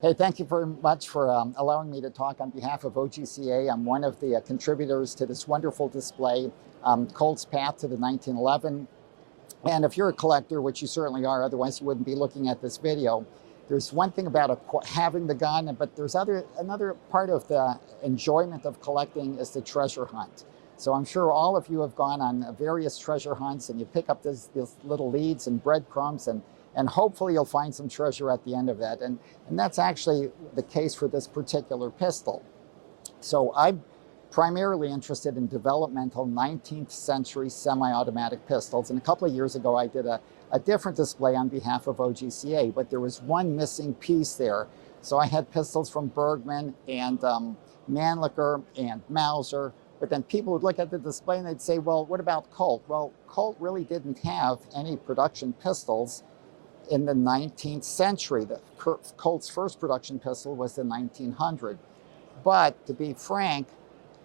Hey, thank you very much for allowing me to talk on behalf of OGCA. I'm one of the contributors to this wonderful display, Colt's Path to the 1911. And if you're a collector, which you certainly are, otherwise you wouldn't be looking at this video, there's one thing about having the gun, but there's another part of the enjoyment of collecting is the treasure hunt. So I'm sure all of you have gone on various treasure hunts and you pick up these little leads and breadcrumbs and hopefully you'll find some treasure at the end of that. And that's actually the case for this particular pistol. So I'm primarily interested in developmental 19th century semi-automatic pistols. And a couple of years ago, I did a different display on behalf of OGCA, but there was one missing piece there. So I had pistols from Bergmann and Mannlicher and Mauser. But then people would look at the display and they'd say, well, what about Colt? Well, Colt really didn't have any production pistols in the 19th century. Colt's first production pistol was the 1900. But to be frank,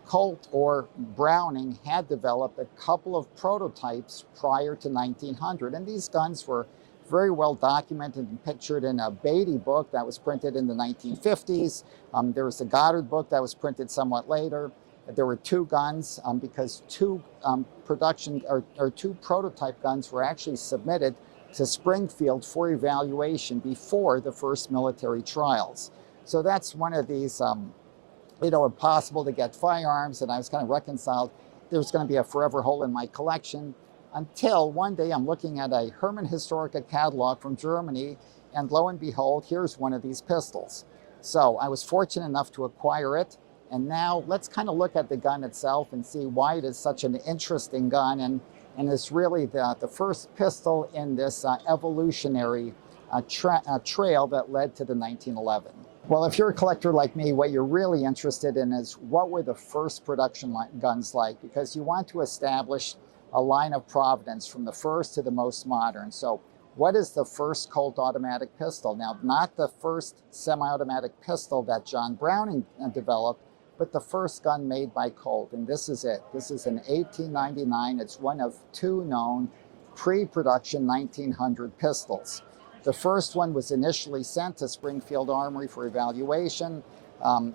Colt or Browning had developed a couple of prototypes prior to 1900. And these guns were very well documented and pictured in a Beatty book that was printed in the 1950s. There was a Goddard book that was printed somewhat later. There were two guns because two prototype guns were actually submitted to Springfield for evaluation before the first military trials. So that's one of these, impossible to get firearms, and I was kind of reconciled. There's going to be a forever hole in my collection until one day I'm looking at a Hermann Historica catalog from Germany, and lo and behold, here's one of these pistols. So I was fortunate enough to acquire it. And now let's kind of look at the gun itself and see why it is such an interesting gun. And it's really the first pistol in this evolutionary trail that led to the 1911. Well, if you're a collector like me, what you're really interested in is what were the first production guns like, because you want to establish a line of provenance from the first to the most modern. So what is the first Colt automatic pistol? Now, not the first semi-automatic pistol that John Browning developed, but the first gun made by Colt, and this is it. This is an 1899. It's one of two known pre-production 1900 pistols. The first one was initially sent to Springfield Armory for evaluation.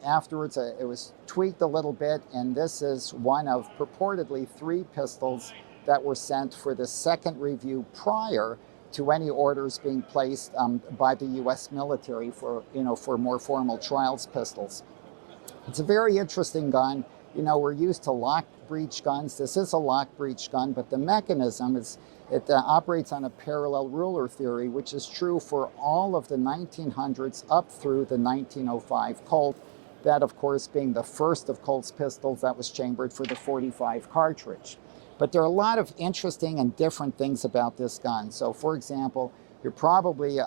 Afterwards, it was tweaked a little bit, and this is one of purportedly three pistols that were sent for the second review prior to any orders being placed by the U.S. military for more formal trials pistols. It's a very interesting gun. We're used to lock breech guns. This is a lock breech gun, but the mechanism operates on a parallel ruler theory, which is true for all of the 1900s up through the 1905 Colt. That, of course, being the first of Colt's pistols that was chambered for the .45 cartridge. But there are a lot of interesting and different things about this gun. So, for example, you're probably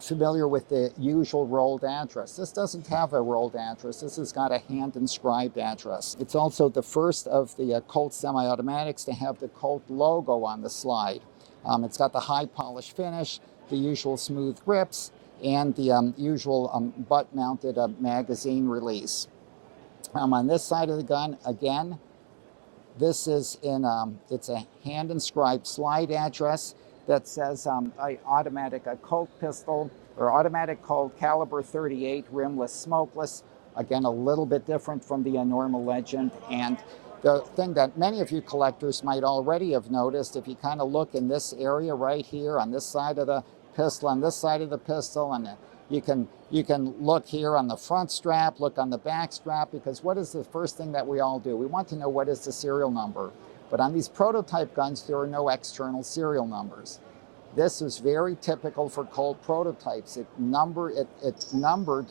familiar with the usual rolled address. This doesn't have a rolled address. This has got a hand-inscribed address. It's also the first of the Colt semi-automatics to have the Colt logo on the slide. It's got the high polish finish, the usual smooth grips, and the usual butt-mounted magazine release. On this side of the gun, again, this is it's a hand-inscribed slide address that says automatic Colt pistol or automatic Colt caliber 38, rimless, smokeless. Again, a little bit different from the normal legend. And the thing that many of you collectors might already have noticed, if you kind of look in this area right here on this side of the pistol, on this side of the pistol, and you can look here on the front strap, look on the back strap, because what is the first thing that we all do? We want to know what is the serial number. But on these prototype guns, there are no external serial numbers. This is very typical for Colt prototypes. It numbered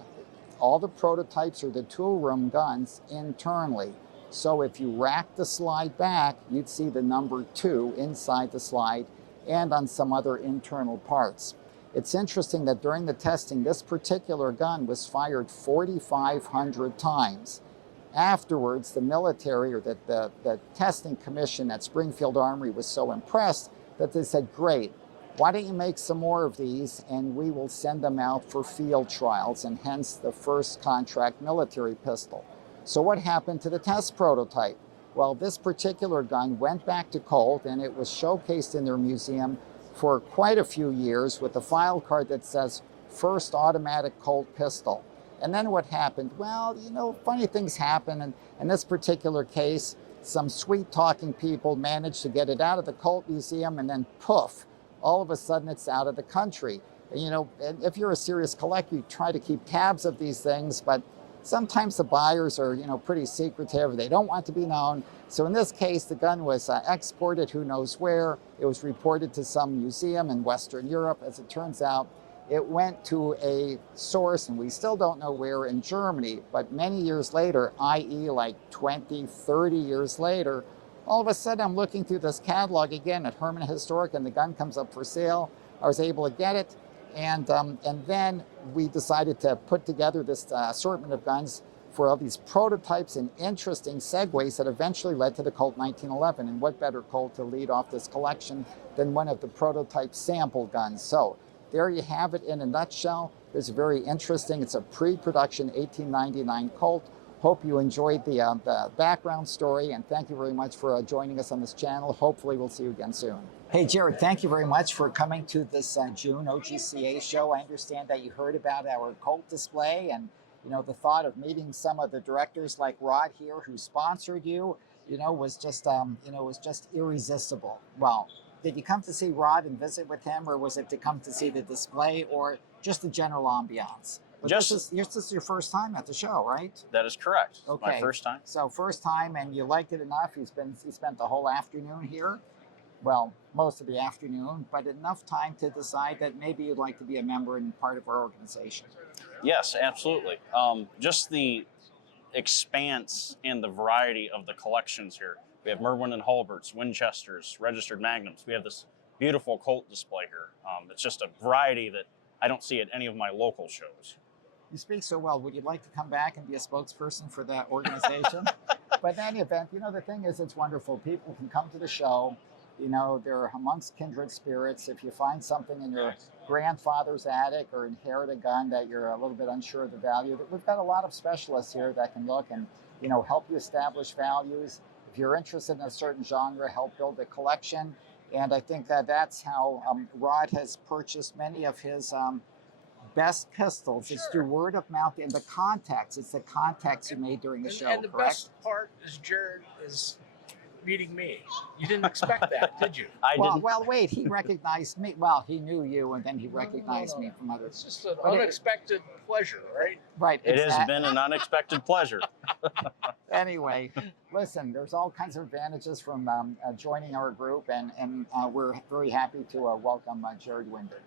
all the prototypes or the tool room guns internally. So if you rack the slide back, you'd see the number 2 inside the slide and on some other internal parts. It's interesting that during the testing, this particular gun was fired 4,500 times. Afterwards, the military or the testing commission at Springfield Armory was so impressed that they said, great, why don't you make some more of these and we will send them out for field trials, and hence the first contract military pistol. So what happened to the test prototype? Well, this particular gun went back to Colt and it was showcased in their museum for quite a few years with a file card that says first automatic Colt pistol. And then what happened? Well, you know, funny things happen. And in this particular case, some sweet-talking people managed to get it out of the Colt Museum, and then poof, all of a sudden it's out of the country. You know, if you're a serious collector, you try to keep tabs of these things, but sometimes the buyers are, you know, pretty secretive. They don't want to be known. So in this case, the gun was exported who knows where. It was reported to some museum in Western Europe. As it turns out, it went to a source, and we still don't know where, in Germany. But many years later, i.e. like 20, 30 years later, all of a sudden I'm looking through this catalog again at Herman Historic, and the gun comes up for sale. I was able to get it. And then we decided to put together this assortment of guns for all these prototypes and interesting segues that eventually led to the Colt 1911. And what better Colt to lead off this collection than one of the prototype sample guns? So there you have it in a nutshell. It's very interesting. It's a pre-production 1899 Colt. Hope you enjoyed the background story, and thank you very much for joining us on this channel. Hopefully we'll see you again soon. Hey, Jared, thank you very much for coming to this June OGCA show. I understand that you heard about our Colt display, and you know, the thought of meeting some of the directors like Rod here who sponsored you, you know, was just irresistible. Well, did you come to see Rod and visit with him, or was it to come to see the display, or just the general ambiance? But this is your first time at the show, right? That is correct. Okay. My first time. So first time, and you liked it enough. You spent the whole afternoon here. Well, most of the afternoon, but enough time to decide that maybe you'd like to be a member and part of our organization. Yes, absolutely. Just the expanse and the variety of the collections here. We have Merwin and Halberts, Winchesters, registered Magnums. We have this beautiful Colt display here. It's just a variety that I don't see at any of my local shows. You speak so well. Would you like to come back and be a spokesperson for that organization? But in any event, you know, the thing is, it's wonderful. People can come to the show. You know, they're amongst kindred spirits. If you find something in your grandfather's attic or inherit a gun that you're a little bit unsure of the value, we've got a lot of specialists here that can look and, you know, help you establish values. If you're interested in a certain genre, help build a collection. And I think that that's how Rod has purchased many of his best pistols. It's through word of mouth and the contacts. It's the contacts you made during the show, and the correct? best part is Jared is meeting me. You didn't expect that, did you? I didn't. Well, wait, he recognized me. Well, he knew you, and then he recognized me from others. It's just an unexpected pleasure, right? Right. It has been an unexpected pleasure. Anyway, listen, there's all kinds of advantages from joining our group, and we're very happy to welcome Jared Winder.